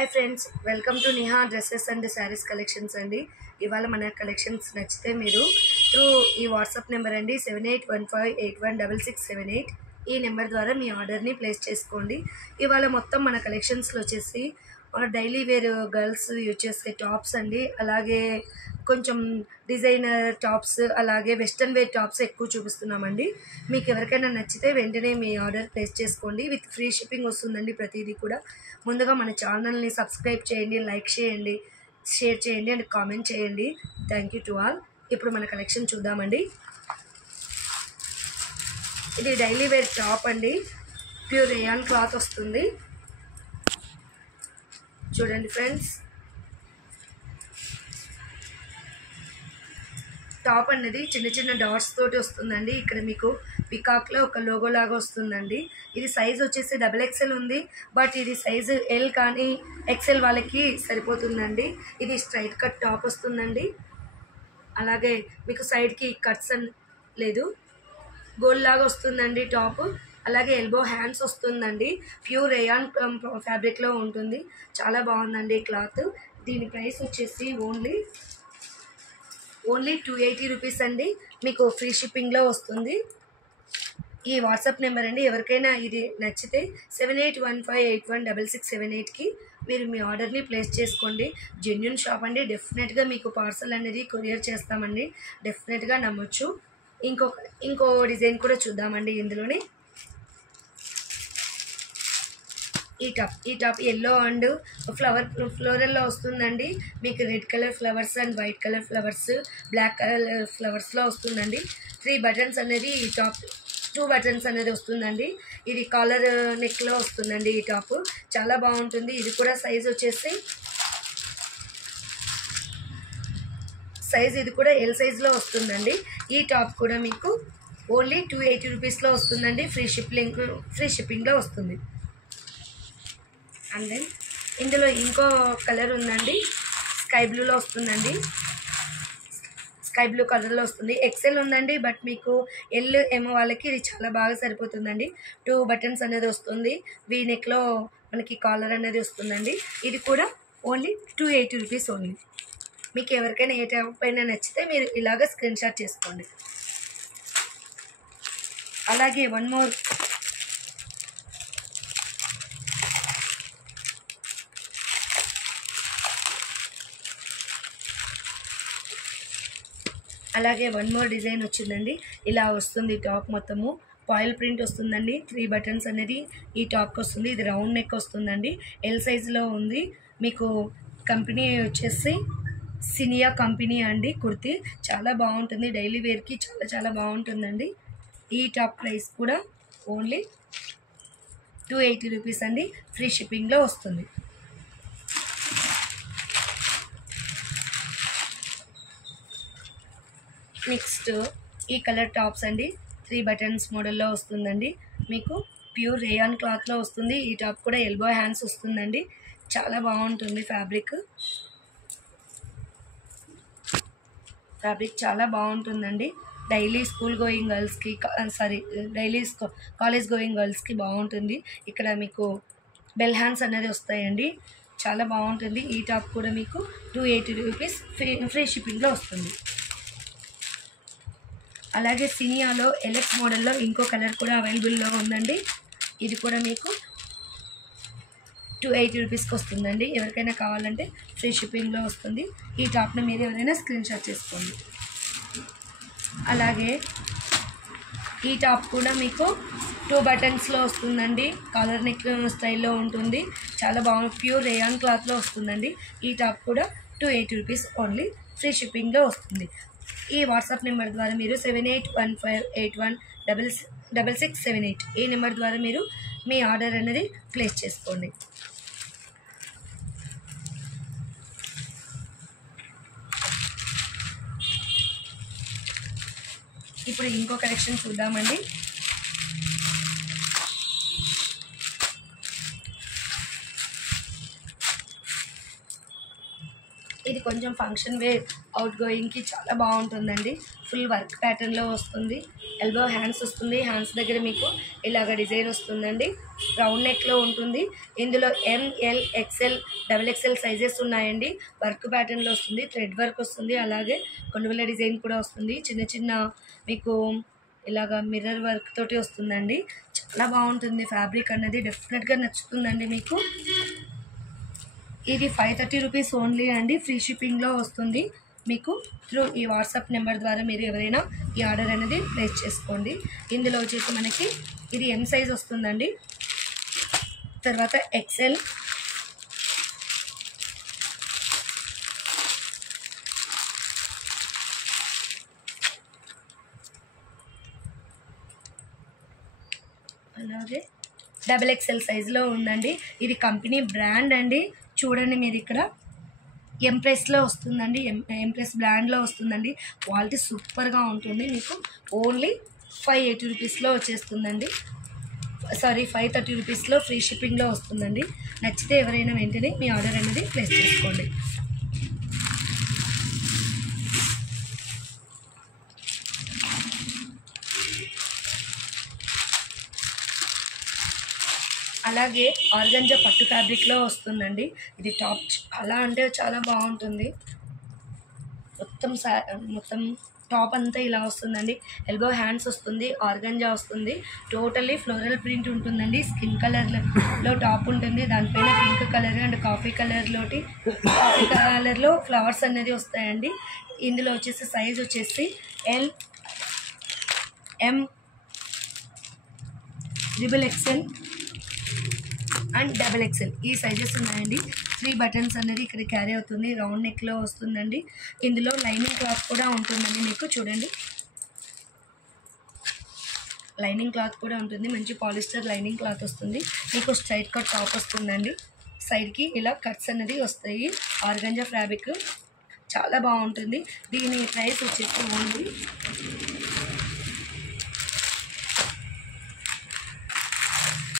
Hi friends, welcome to Niha dresses and saris collections అండి. ఇవాళ మన కలెక్షన్స్ నచ్చితే మీరు త్రూ ఈ వాట్సాప్ నెంబర్ అండి 7815816678 ఈ నెంబర్ ద్వారా మీ ఆర్డర్ని ప్లేస్ చేసుకోండి. ఇవాళ మొత్తం మన కలెక్షన్స్లో వచ్చేసి డైలీ వేర్ గర్ల్స్ యూజ్ చేసే టాప్స్ అండి, అలాగే కొంచెం డిజైనర్ టాప్స్, అలాగే వెస్ట్రన్ వేర్ టాప్స్ ఎక్కువ చూపిస్తున్నామండి. మీకు ఎవరికైనా నచ్చితే వెంటనే మీ ఆర్డర్ ప్లేస్ చేసుకోండి. విత్ ఫ్రీ షిప్పింగ్ వస్తుందండి ప్రతిదీ కూడా. ముందుగా మన ఛానల్ని సబ్స్క్రైబ్ చేయండి, లైక్ చేయండి, షేర్ చేయండి అండ్ కామెంట్ చేయండి. Thank you to all. ఇప్పుడు మన కలెక్షన్ చూద్దామండి. ఇది డైలీ వేర్ టాప్ అండి, ప్యూర్ రేయాన్ క్లాత్ వస్తుంది. చూడండి ఫ్రెండ్స్, టాప్ అనేది చిన్న చిన్న డాట్స్ తోటి వస్తుందండి. ఇక్కడ మీకు పికాక్లో ఒక లోగో లాగా వస్తుందండి. ఇది సైజ్ వచ్చేసి XXL ఉంది, బట్ ఇది సైజు L కానీ XL వాళ్ళకి సరిపోతుందండి. ఇది స్ట్రైట్ కట్ టాప్ వస్తుందండి. అలాగే మీకు సైడ్కి కట్స్ లేదు, గోల్డ్ లాగా వస్తుందండి టాప్. అలాగే ఎల్బో హ్యాండ్స్ వస్తుందండి. ప్యూర్ రేయాన్ ఫ్యాబ్రిక్లో ఉంటుంది. చాలా బాగుందండి క్లాత్. దీని ప్రైస్ వచ్చేసి ఓన్లీ 280 రూపీస్ అండి. మీకు ఫ్రీ షిప్పింగ్లో వస్తుంది. ఈ వాట్సాప్ నెంబర్ అండి, ఎవరికైనా ఇది నచ్చితే 7815816678కి మీరు మీ ఆర్డర్ని ప్లేస్ చేసుకోండి. జెన్యూన్ షాప్ అండి, డెఫినెట్గా మీకు పార్సల్ అనేది కొరియర్ చేస్తామండి, డెఫినెట్గా నమ్మొచ్చు. ఇంకో డిజైన్ కూడా చూద్దామండి. ఇందులోనే ఈ టాప్ ఎల్లో అండ్ ఫ్లోరల్లో వస్తుందండి. మీకు red colour flowers and white colour flowers, black colour ఫ్లవర్స్లో వస్తుందండి. 3 బటన్స్ అనేది ఈ టాప్, 2 బటన్స్ అనేది వస్తుందండి. ఇది కాలర్ నెక్లో వస్తుందండి. ఈ టాప్ చాలా బాగుంటుంది. ఇది కూడా సైజ్ వచ్చేసి ఇది కూడా L సైజ్లో వస్తుందండి. ఈ టాప్ కూడా మీకు ఓన్లీ 280 రూపీస్లో వస్తుందండి. ఫ్రీ షిప్పింగ్లో వస్తుంది. అండ్ దెన్ ఇందులో ఇంకో కలర్ ఉందండి, స్కై బ్లూలో వస్తుందండి. స్కై బ్లూ కలర్లో వస్తుంది. XL ఉందండి, బట్ మీకు L M వాళ్ళకి ఇది చాలా బాగా సరిపోతుందండి. 2 బటన్స్ అనేది వస్తుంది. వీ నెక్లో మనకి కాలర్ అనేది వస్తుందండి. ఇది కూడా ఓన్లీ 280 రూపీస్ ఓన్లీ. మీకు ఎవరికైనా ఏ టైప్ పైన నచ్చితే మీరు ఇలాగ స్క్రీన్ షాట్ చేసుకోండి. అలాగే వన్ మోర్ డిజైన్ వచ్చిందండి. ఇలా వస్తుంది టాప్ మొత్తము. పాయిల్ ప్రింట్ వస్తుందండి. 3 బటన్స్ అనేది ఈ టాప్కి వస్తుంది. ఇది రౌండ్ నెక్ వస్తుందండి. L సైజులో ఉంది. మీకు కంపెనీ వచ్చేసి సినియా కంపెనీ అండి. కుర్తీ చాలా బాగుంటుంది, డైలీ వేర్కి చాలా చాలా బాగుంటుందండి. ఈ టాప్ ప్రైస్ కూడా ఓన్లీ 280 రూపీస్ అండి. ఫ్రీ షిప్పింగ్లో వస్తుంది. నెక్స్ట్ ఈ కలర్ టాప్స్ అండి, 3 బటన్స్ మోడల్లో వస్తుందండి. మీకు ప్యూర్ రేయాన్ క్లాత్లో వస్తుంది. ఈ టాప్ కూడా ఎల్బో హ్యాండ్స్ వస్తుందండి. చాలా బాగుంటుంది ఫ్యాబ్రిక్ చాలా బాగుంటుందండి. డైలీ స్కూల్ గోయింగ్ గర్ల్స్కి, కాలేజ్ గోయింగ్ గర్ల్స్కి బాగుంటుంది. ఇక్కడ మీకు బెల్ హ్యాండ్స్ అనేది వస్తాయండి. చాలా బాగుంటుంది. ఈ టాప్ కూడా మీకు 280 రూపీస్ ఫ్రీ షిప్పింగ్లో వస్తుంది. అలాగే సినియాలో LX మోడల్లో ఇంకో కలర్ కూడా అవైలబుల్లో ఉందండి. ఇది కూడా మీకు 280 రూపీస్కి వస్తుందండి. ఎవరికైనా కావాలంటే ఫ్రీ షిప్పింగ్లో వస్తుంది. ఈ టాప్ని మీరు ఎవరైనా స్క్రీన్ షాట్ చేసుకోండి. అలాగే ఈ టాప్ కూడా మీకు 2 బటన్స్లో వస్తుందండి. కాలర్ నెక్ స్టైల్లో ఉంటుంది. చాలా బాగుంది. ప్యూర్ రేయాన్ క్లాత్లో వస్తుందండి. ఈ టాప్ కూడా 280 రూపీస్ ఓన్లీ. ఫ్రీ షిప్పింగ్లో వస్తుంది. ఈ వాట్సాప్ నెంబర్ ద్వారా మీరు 7815816678 ఈ నెంబర్ ద్వారా మీరు మీ ఆర్డర్ అనేది ప్లేస్ చేసుకోండి. ఇప్పుడు ఇంకో కలెక్షన్ చూద్దామండి. ఇది కొంచెం ఫంక్షన్ వేర్ అవుట్ గోయింగ్కి చాలా బాగుంటుందండి. ఫుల్ వర్క్ ప్యాటర్న్లో వస్తుంది. ఎల్బో హ్యాండ్స్ వస్తుంది. హ్యాండ్స్ దగ్గర మీకు ఇలాగ డిజైన్ వస్తుందండి. రౌండ్ నెక్లో ఉంటుంది. ఇందులో ఎంఎల్ ఎక్స్ఎల్ XXL సైజెస్ ఉన్నాయండి. వర్క్ ప్యాటర్న్లో వస్తుంది, థ్రెడ్ వర్క్ వస్తుంది, అలాగే కొనుగోలు డిజైన్ కూడా వస్తుంది. చిన్న చిన్న మీకు ఇలాగ మిర్రర్ వర్క్ తోటి వస్తుందండి. చాలా బాగుంటుంది. ఫ్యాబ్రిక్ అన్నది డెఫినెట్గా నచ్చుతుందండి మీకు. ఇది 530 రూపీస్ ఓన్లీ అండి. ఫ్రీ షిప్పింగ్లో వస్తుంది మీకు. త్రూ ఈ వాట్సాప్ నెంబర్ ద్వారా మీరు ఎవరైనా ఈ ఆర్డర్ అనేది ప్లేస్ చేసుకోండి. ఇందులో వచ్చేసి మనకి ఇది ఎం సైజ్ వస్తుందండి. తర్వాత ఎక్సెల్, అలాగే XXL సైజులో ఉందండి. ఇది కంపెనీ బ్రాండ్ అండి. చూడండి మీరు ఇక్కడ ఎంప్రెస్లో వస్తుందండి. ఎంప్రెస్ బ్రాండ్లో వస్తుందండి. క్వాలిటీ సూపర్గా ఉంటుంది. మీకు ఓన్లీ 580 రూపీస్లో వచ్చేస్తుందండి. సారీ 530 రూపీస్లో ఫ్రీ షిప్పింగ్లో వస్తుందండి. నచ్చితే ఎవరైనా వెంటనే మీ ఆర్డర్ అనేది ప్లేస్ చేసుకోండి. అలాగే ఆర్గంజా పట్టు ఫ్యాబ్రిక్లో వస్తుందండి. ఇది టాప్ చాలా అంటే చాలా బాగుంటుంది. మొత్తం టాప్ అంతా ఇలా వస్తుందండి. ఎల్బో హ్యాండ్స్ వస్తుంది, ఆర్గంజా వస్తుంది, టోటల్లీ ఫ్లోరల్ ప్రింట్ ఉంటుందండి. స్కిన్ కలర్లో టాప్ ఉంటుంది, దానిపైన పింక్ కలర్ అండ్ కాఫీ కలర్లో ఫ్లవర్స్ అనేది వస్తాయండి. ఇందులో వచ్చేసి సైజ్ వచ్చేసి L, M, XXL and XXL ఈ సైజెస్ ఉన్నాయండి. 3 బటన్స్ అనేది ఇక్కడ క్యారీ అవుతుంది. రౌండ్ నెక్లో వస్తుందండి. ఇందులో లైనింగ్ క్లాత్ కూడా ఉంటుందండి. మీకు చూడండి, లైనింగ్ క్లాత్ కూడా ఉంటుంది. మంచి పాలిస్టర్ లైనింగ్ క్లాత్ వస్తుంది. మీకు స్ట్రైట్ కట్ టాప్ వస్తుందండి. సైడ్కి ఇలా కట్స్ అనేది వస్తాయి. ఆర్గంజా ఫ్యాబ్రిక్ చాలా బాగుంటుంది. దీని ప్రైస్ వచ్చేసి ఓన్లీ